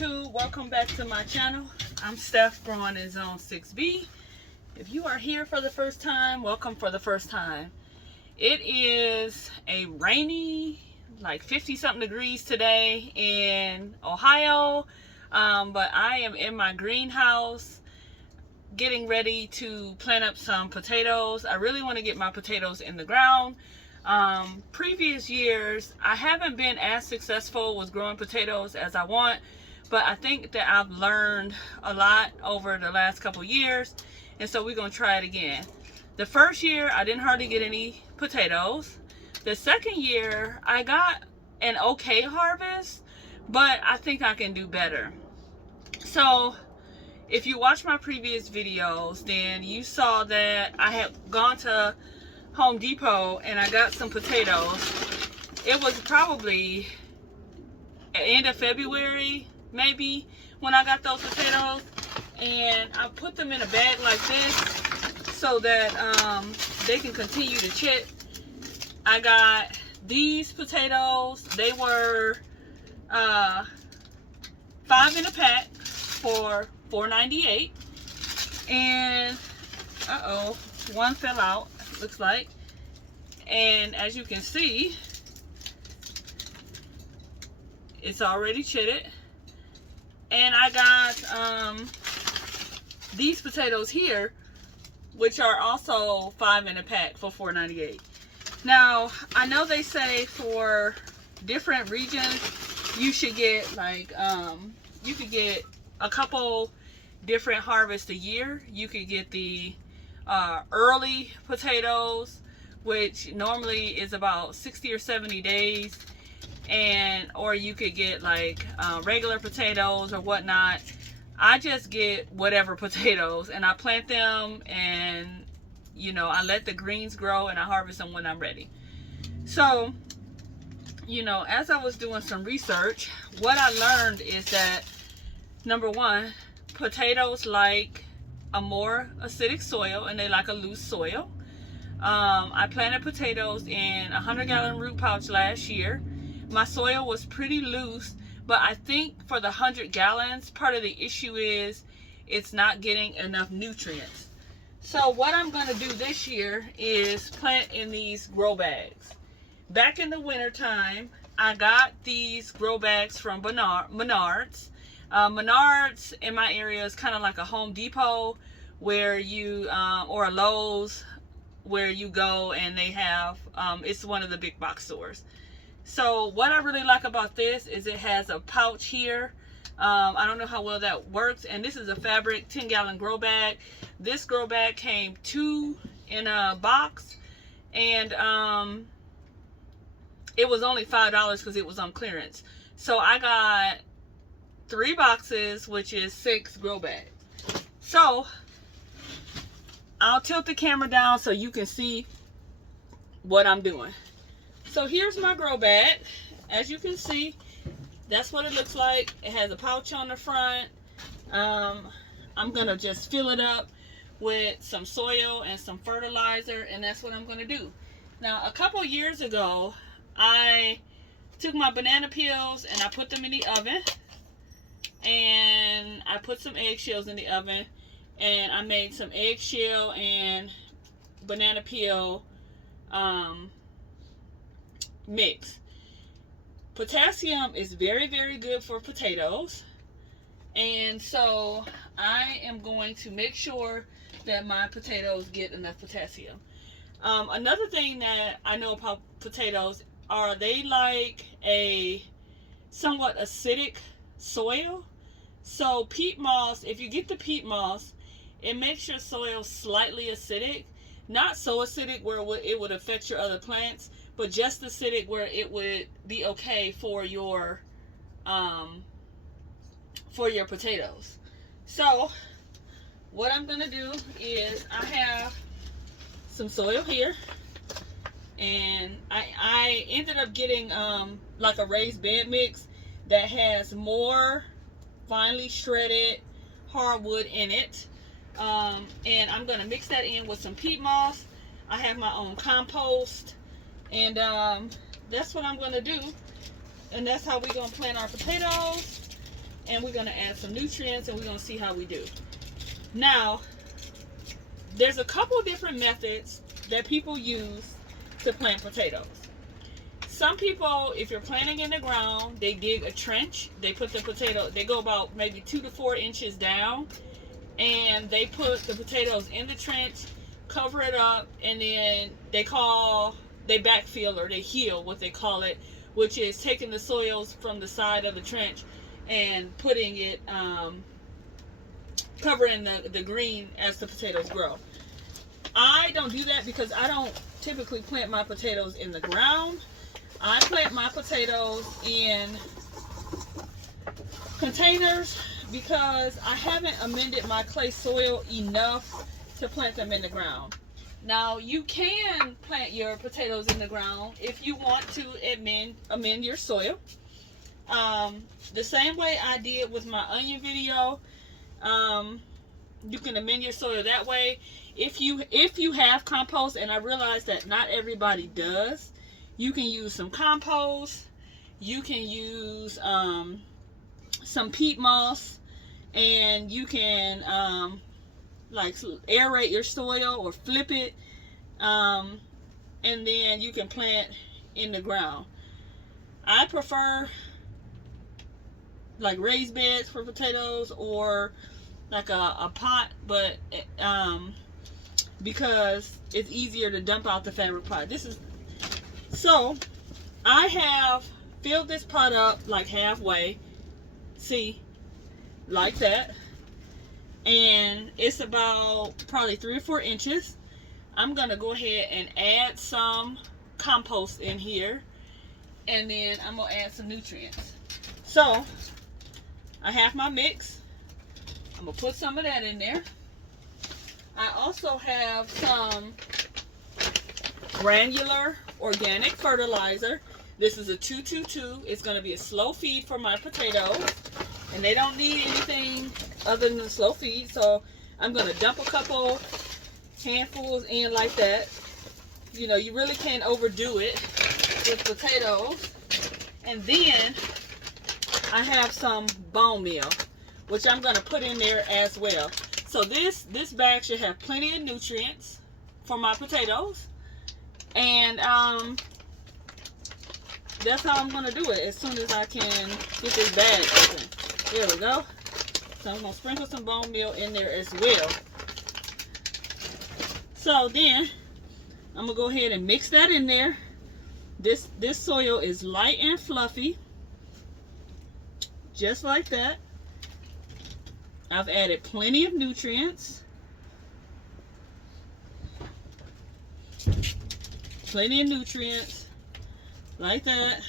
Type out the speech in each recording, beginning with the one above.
YouTube, welcome back to my channel. I'm Steph, growing in Zone 6B. If you are here for the first time, welcome for the first time. It is a rainy, like 50 something degrees today in Ohio, but I am in my greenhouse getting ready to plant up some potatoes. I really want to get my potatoes in the ground. Previous years I haven't been as successful with growing potatoes as I want, but I think that I've learned a lot over the last couple years, and so we're gonna try it again. The first year I didn't hardly get any potatoes. The second year I got an okay harvest, but I think I can do better. So if you watch my previous videos, then you saw that I had gone to Home Depot and I got some potatoes. It was probably end of February maybe when I got those potatoes, and I put them in a bag like this so that they can continue to chip. I got these potatoes. They were 5 in a pack for $4.98, and one fell out, looks like, and as you can see, it's already chitted. And I got these potatoes here, which are also 5 in a pack for $4.98. Now I know they say for different regions you should get like you could get a couple different harvests a year. You could get the early potatoes, which normally is about 60 or 70 days, and or you could get like regular potatoes or whatnot. I just get whatever potatoes and I plant them, and you know, I let the greens grow and I harvest them when I'm ready. So, you know, as I was doing some research, what I learned is that, number one, potatoes like a more acidic soil and they like a loose soil. I planted potatoes in a 100-gallon root pouch last year. My soil was pretty loose, but I think for the 100 gallons, part of the issue is it's not getting enough nutrients. So what I'm going to do this year is plant in these grow bags. Back in the winter time, I got these grow bags from Menards. Menards in my area is kind of like a Home Depot where you, or a Lowe's, where you go and they have, it's one of the big box stores. So what I really like about this is it has a pouch here. I don't know how well that works. And this is a fabric 10-gallon grow bag. This grow bag came 2 in a box, and it was only $5 because it was on clearance. So I got 3 boxes, which is 6 grow bags. So I'll tilt the camera down so you can see what I'm doing. So here's my grow bag. As you can see, that's what it looks like. It has a pouch on the front. I'm gonna just fill it up with some soil and some fertilizer, and that's what I'm gonna do. Now, a couple years ago, I took my banana peels and I put them in the oven, and I put some eggshells in the oven, and I made some eggshell and banana peel mix. Potassium is very, very good for potatoes, and so I am going to make sure that my potatoes get enough potassium. Another thing that I know about potatoes are they like a somewhat acidic soil. So peat moss, if you get the peat moss, it makes your soil slightly acidic. Not so acidic where it would affect your other plants, but just acidic where it would be okay for your potatoes. So what I'm gonna do is I have some soil here, and I ended up getting like a raised bed mix that has more finely shredded hardwood in it, and I'm gonna mix that in with some peat moss. I have my own compost, and that's what I'm gonna do, and that's how we're gonna plant our potatoes. and we're going to add some nutrients, and we're going to see how we do. Now, there's a couple different methods that people use to plant potatoes. Some people, if you're planting in the ground, they dig a trench. They put the potato, they go about maybe 2 to 4 inches down, and they put the potatoes in the trench, cover it up, and then they backfill, or they heel, what they call it, which is taking the soils from the side of the trench and putting it, covering the green as the potatoes grow. I don't do that because I don't typically plant my potatoes in the ground. I plant my potatoes in containers because I haven't amended my clay soil enough to plant them in the ground. Now, you can plant your potatoes in the ground if you want to amend your soil. The same way I did with my onion video, you can amend your soil that way. If you have compost, and I realize that not everybody does, you can use some compost. You can use some peat moss, and you can like aerate your soil or flip it, and then you can plant in the ground. I prefer like raised beds for potatoes, or like a pot, but because it's easier to dump out the fabric pot. So I have filled this pot up like halfway, see, like that, and it's about probably 3 or 4 inches. I'm gonna go ahead and add some compost in here, and then I'm gonna add some nutrients. So I have my mix. I'm gonna put some of that in there. I also have some granular organic fertilizer. This is a 222. It's going to be a slow feed for my potatoes, and they don't need anything other than slow feed. So I'm going to dump a couple handfuls in like that. You know, you really can't overdo it with potatoes. And then I have some bone meal, which I'm going to put in there as well. So this bag should have plenty of nutrients for my potatoes. And that's how I'm going to do it as soon as I can get this bag open. There we go. So I'm going to sprinkle some bone meal in there as well. So then I'm going to go ahead and mix that in there. This soil is light and fluffy. Just like that. I've added plenty of nutrients. Plenty of nutrients. Like that.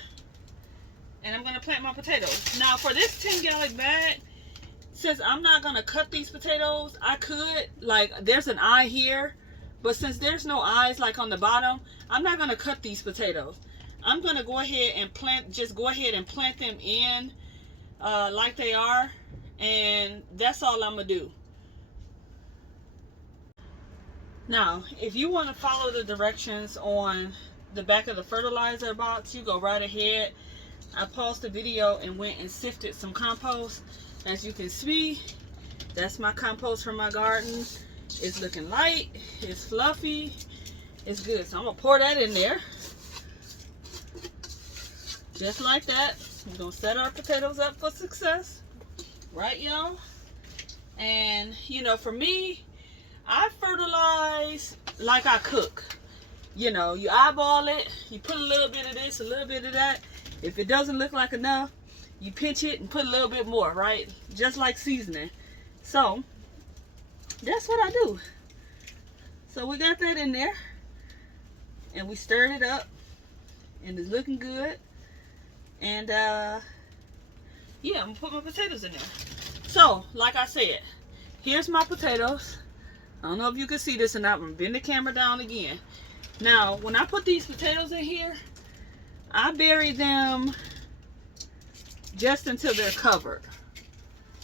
And I'm going to plant my potatoes. Now for this 10-gallon bag, since I'm not going to cut these potatoes, I could, like, there's an eye here. But since there's no eyes like on the bottom, I'm not going to cut these potatoes. I'm going to go ahead and plant them in like they are. And that's all I'm going to do. Now, if you want to follow the directions on the back of the fertilizer box, you go right ahead. I paused the video and went and sifted some compost. As you can see, that's my compost from my garden. It's looking light, it's fluffy, it's good. So I'm going to pour that in there. Just like that. We're going to set our potatoes up for success. Right, y'all? And, you know, for me, I fertilize like I cook. You know, you eyeball it, you put a little bit of this, a little bit of that. If it doesn't look like enough, you pinch it and put a little bit more, right? Just like seasoning. So, that's what I do. So we got that in there. And we stirred it up. And it's looking good. And, yeah, I'm going to put my potatoes in there. So, like I said, here's my potatoes. I don't know if you can see this or not. I'm going to bend the camera down again. Now, when I put these potatoes in here, I bury them just until they're covered.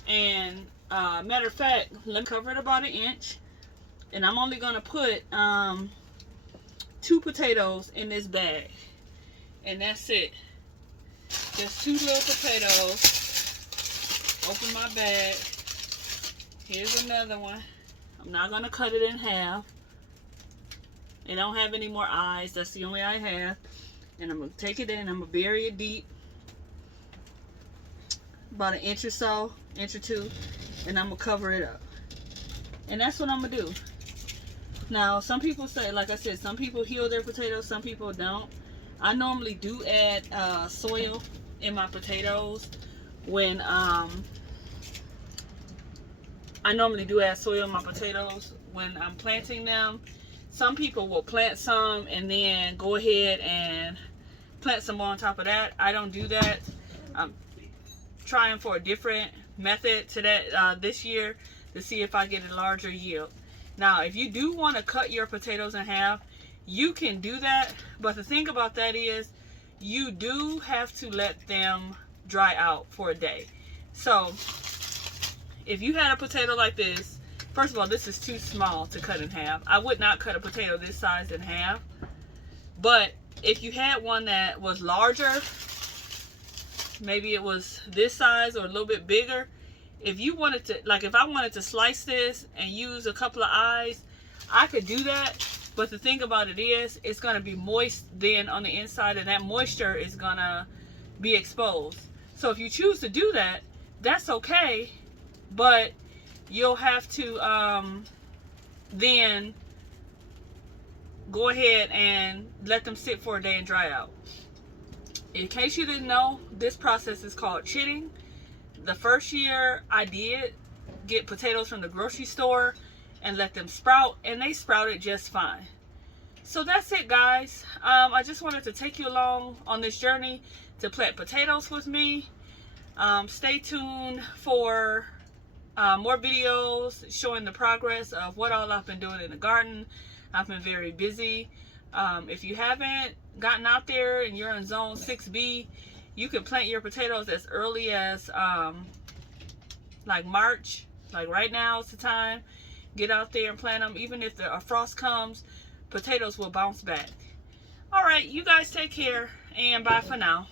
And, matter of fact, let me cover it about 1 inch. And I'm only going to put 2 potatoes in this bag. And that's it. Just 2 little potatoes. open my bag. Here's another one. I'm not gonna cut it in half. It don't have any more eyes. That's the only eye I have. And I'm gonna take it in. I'm gonna bury it deep, about an inch or so, inch or two, and I'm gonna cover it up. And that's what I'm gonna do. Now, some people say, like I said, some people heal their potatoes, some people don't. I normally do add soil in my potatoes when I normally do add soil in my potatoes when I'm planting them. Some people will plant some and then go ahead and plant some more on top of that. I don't do that. I'm trying for a different method to that this year to see if I get a larger yield. Now, if you do want to cut your potatoes in half, you can do that, but the thing about that is you do have to let them dry out for a day. So if you had a potato like this, first of all, this is too small to cut in half. I would not cut a potato this size in half. But if you had one that was larger, maybe it was this size or a little bit bigger, if you wanted to, like if I wanted to slice this and use a couple of eyes, I could do that. But the thing about it is, it's going to be moist then on the inside, and that moisture is going to be exposed. So if you choose to do that, that's okay. But you'll have to then go ahead and let them sit for a day and dry out. In case you didn't know, this process is called chitting. The first year I did get potatoes from the grocery store and let them sprout, and they sprouted just fine. So that's it, guys. I just wanted to take you along on this journey to plant potatoes with me. Stay tuned for more videos showing the progress of what all I've been doing in the garden. I've been very busy. If you haven't gotten out there and you're in zone 6B, you can plant your potatoes as early as like March. Like right now is the time. Get out there and plant them. Even if a frost comes, potatoes will bounce back. All right, you guys take care and bye for now.